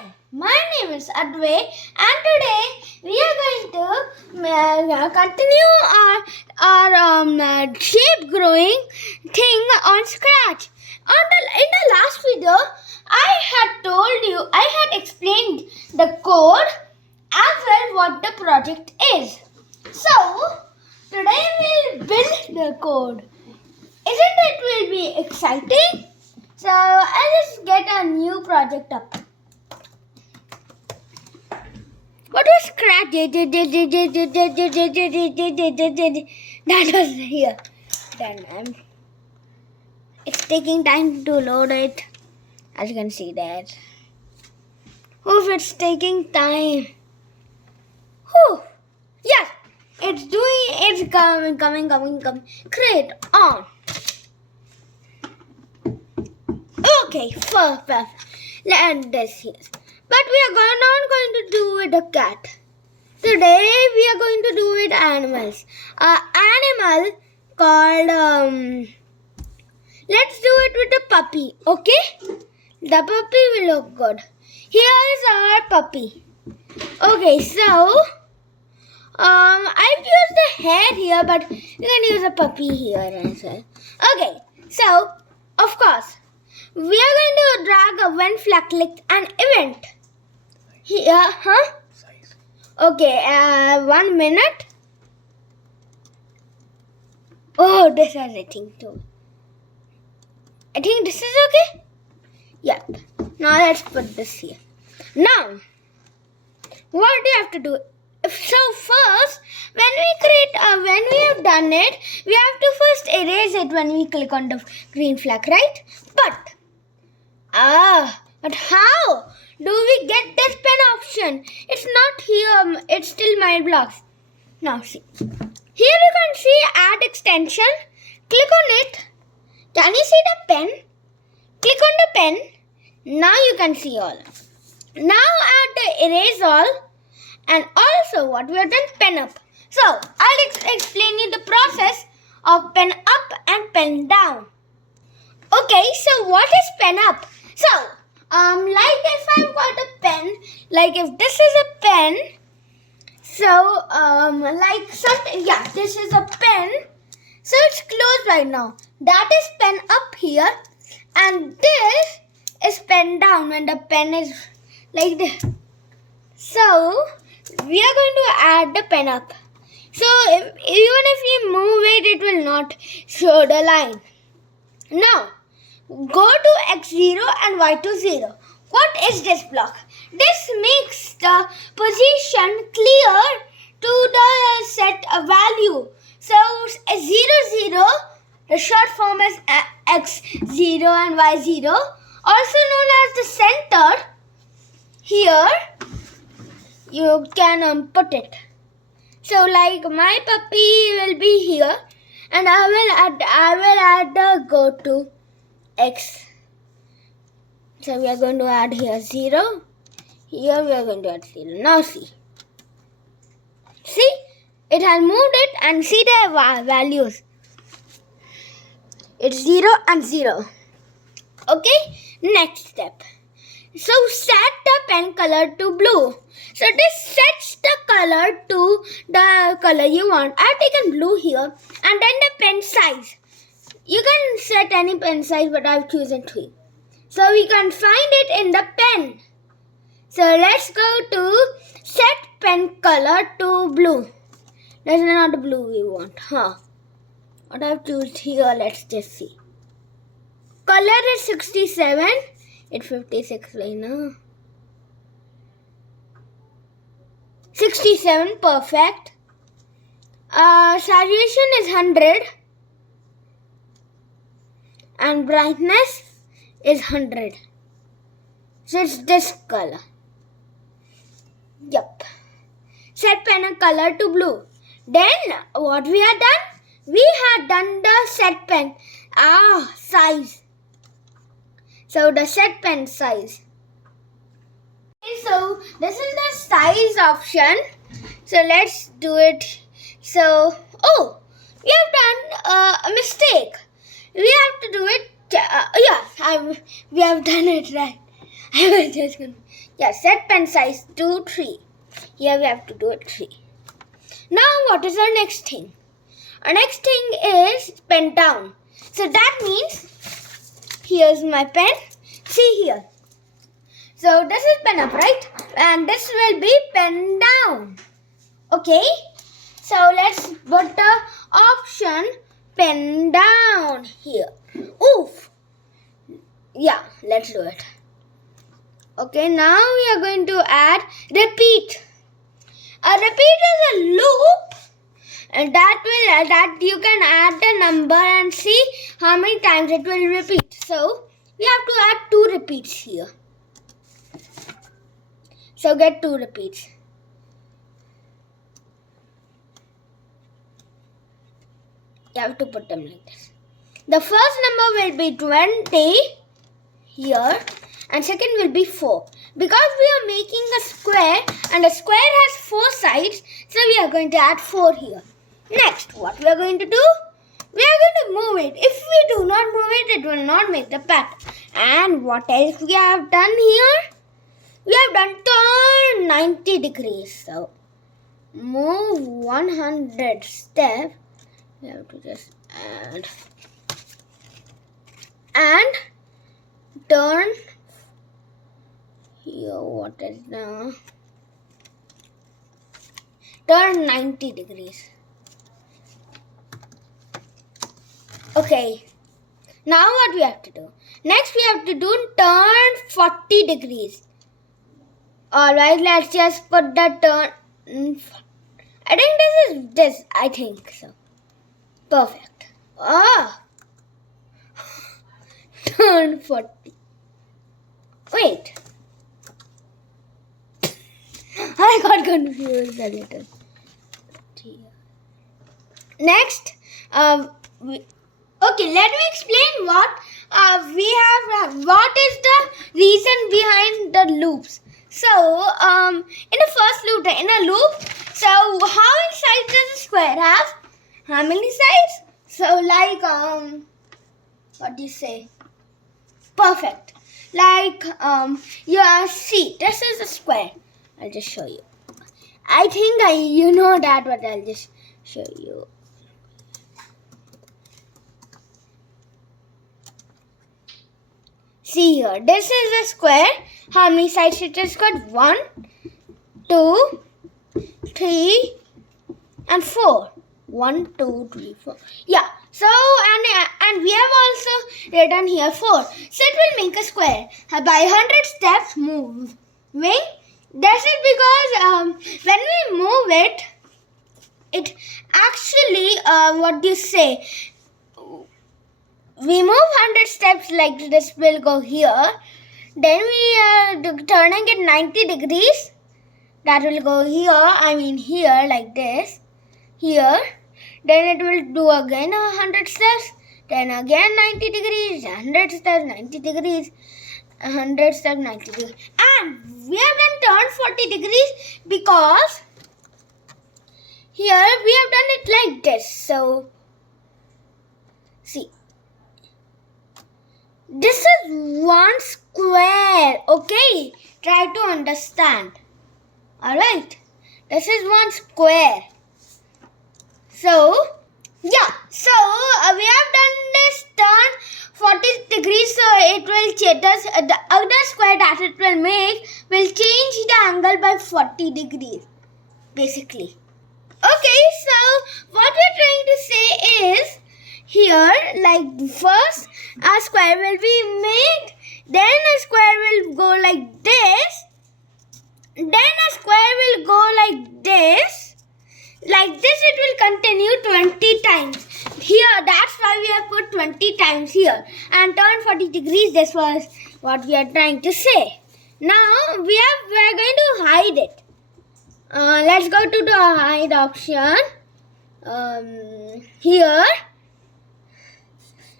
Hi, my name is Advay and today we are going to continue our shape growing thing on scratch. In the last video, I had explained the code as well what the project is. So, today we'll build the code. Isn't it will be exciting? So, I'll just get a new project up. What was scratch? That was here. Then it's taking time to load it. As you can see that. Oof, it's taking time. Whew. Yes, it's coming. Create on. Okay, perfect. Let this here. But we are not going to do with a cat. Today we are going to do with animals. Animal called let's do it with a puppy, okay? The puppy will look good. Here is our puppy. Okay, so I've used the hair here, but you can use a puppy here as well. Okay, so of course we are going to drag a when flag click an event. Here, Size. Okay, 1 minute. Oh, this is I think too. I think this is okay. Yep. Now let's put this here. Now, what do you have to do? So first, when we have done it, we have to first erase it when we click on the green flag, right? But how do we get this pen option? It's not here. It's still my blocks. Now see. Here you can see add extension. Click on it. Can you see the pen? Click on the pen. Now you can see all. Now add the erase all. And also what we have done, pen up. So I'll explain you the process of pen up and pen down. Okay, so what is pen up? So, like if I've got a pen, like if this is a pen, so, this is a pen, so it's closed right now. That is pen up here, and this is pen down when the pen is like this. So, we are going to add the pen up. So, even if we move it, it will not show the line. Now, go to x0 and y20. What is this block? This makes the position clear to the set value. So 0, the short form is x0 and y0, also known as the center. Here you can put it. So like my puppy will be here, and I will add the go to x. So we are going to add here 0. Here we are going to add 0. Now see. See? It has moved it and see the values. It's 0 and 0. Okay? Next step. So set the pen color to blue. So this sets the color to the color you want. I've taken blue here, and then the pen size. You can set any pen size, but I've chosen 3. So we can find it in the pen. So let's go to set pen color to blue. That's not the blue we want, What I've chosen here, let's just see. Color is 67. It's 56 right now. 67, perfect. Saturation is 100. And brightness is 100. So it's this color. Yup. Set pen color to blue. Then what we had done? We had done the set pen size. So the set pen size. Okay, so this is the size option. So let's do it. So we have done a mistake. We have to do it. We have done it right. I was just going to set pen size to 3. Here we have to do it 3. Now what is our next thing? Our next thing is pen down. So that means, here's my pen. See here. So this is pen up, right? And this will be pen down. Okay? So let's put the option pen down here. Oof. Yeah, let's do it. Okay, now we are going to add repeat. A repeat is a loop, and that you can add the number and see how many times it will repeat. So we have to add 2 repeats here. So get 2 repeats. You have to put them like this. The first number will be 20 here, and second will be 4. Because we are making a square and a square has 4 sides, so we are going to add 4 here. Next, what we are going to do? We are going to move it. If we do not move it, it will not make the pattern. And what else we have done here? We have done turn 90 degrees. So, move 100 steps. We have to just add. And turn here. What is the turn 90 degrees? Okay. Now what we have to do? Next we have to do turn 40 degrees. Alright, let's just put the turn. I think this is this. I think so. Perfect. Turn 40. Wait. I got confused a little. Next, okay, let me explain what we have. What is the reason behind the loops? So, in the first loop, in a loop, so how many sides does a square have? How many sides? So, like, what do you say? Perfect. Like, see, this is a square. I'll just show you. I think you know that, but I'll just show you. See here, this is a square. How many sides it has got? 1, 2, 3, and 4. 1, 2, 3, 4. Yeah. So, and we have also written here 4. So, it will make a square. By 100 steps, moving. This is because when we move it, it actually, what do you say? We move 100 steps like this will go here. Then we are turning it 90 degrees. That will go here. Here like this. Here. Then it will do again 100 steps. Then again 90 degrees. 100 steps, 90 degrees. 100 steps, 90 degrees. And we have done turn 40 degrees because here we have done it like this. So, see. This is one square. Okay. Try to understand. Alright. This is one square. So, yeah. So, we have done this turn 40 degrees. So, it will change. The other square that it will make will change the angle by 40 degrees. Basically. Okay. So, what we're trying to say is, here, like first, a square will be made. Then a square will go like this. Then a square will go like this. Like this it will continue 20 times. Here, that's why we have put 20 times here. And turn 40 degrees, this was what we are trying to say. Now, we are going to hide it. Let's go to the hide option. Here.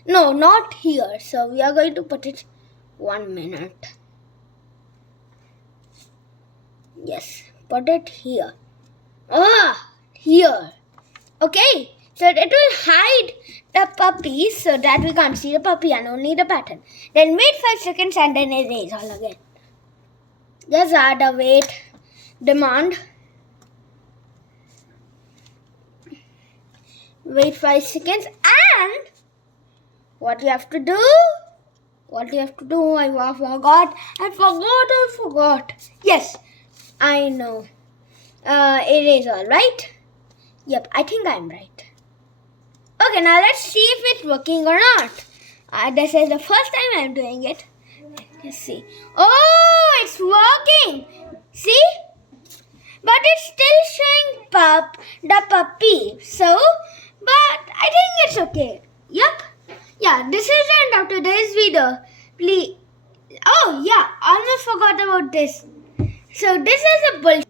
No, not here. So, we are going to put it 1 minute. Yes, put it here. Here. Okay, so it will hide the puppy so that we can't see the puppy and only the pattern. Then wait 5 seconds and then erase all again. Just add a wait demand. Wait 5 seconds, and what you have to do? I forgot. Yes, I know. It is all right. Yep, I think I'm right. Okay, now let's see if it's working or not. This is the first time I'm doing it. Let's see. Oh, it's working. See? But it's still showing the puppy. So, but I think it's okay. Yep. Yeah, this is the end of today's video. Please. Oh, yeah, almost forgot about this. So, this is a bull.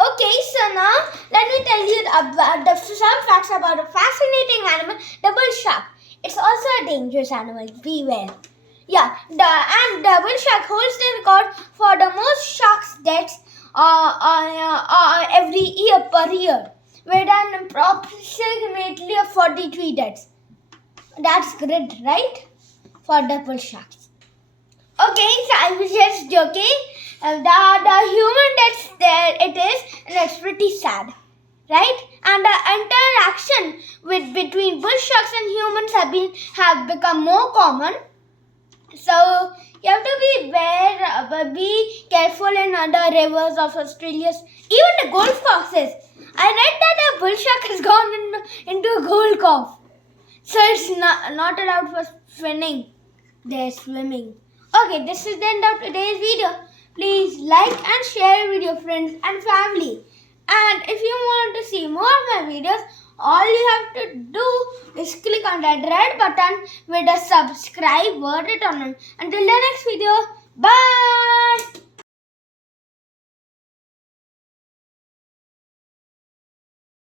Okay, so now let me tell you about some facts about a fascinating animal, the bull shark. It's also a dangerous animal. Beware. Yeah, the bull shark holds the record for the most sharks deaths every year per year, with an approximately 43 deaths. That's great, right? For the bull sharks. Okay, so I was just joking. The human deaths there it is, and it's pretty sad, right? And the interaction between bull sharks and humans have become more common. So you have to be careful in the rivers of Australia, even the Gulf courses. I read that a bull shark has gone into a Gold Coast, so it's not allowed for swimming. They're swimming. Okay, this is the end of today's video. Please like and share with your friends and family. And if you want to see more of my videos, all you have to do is click on that red button with a subscribe word on it. Until the next video, bye.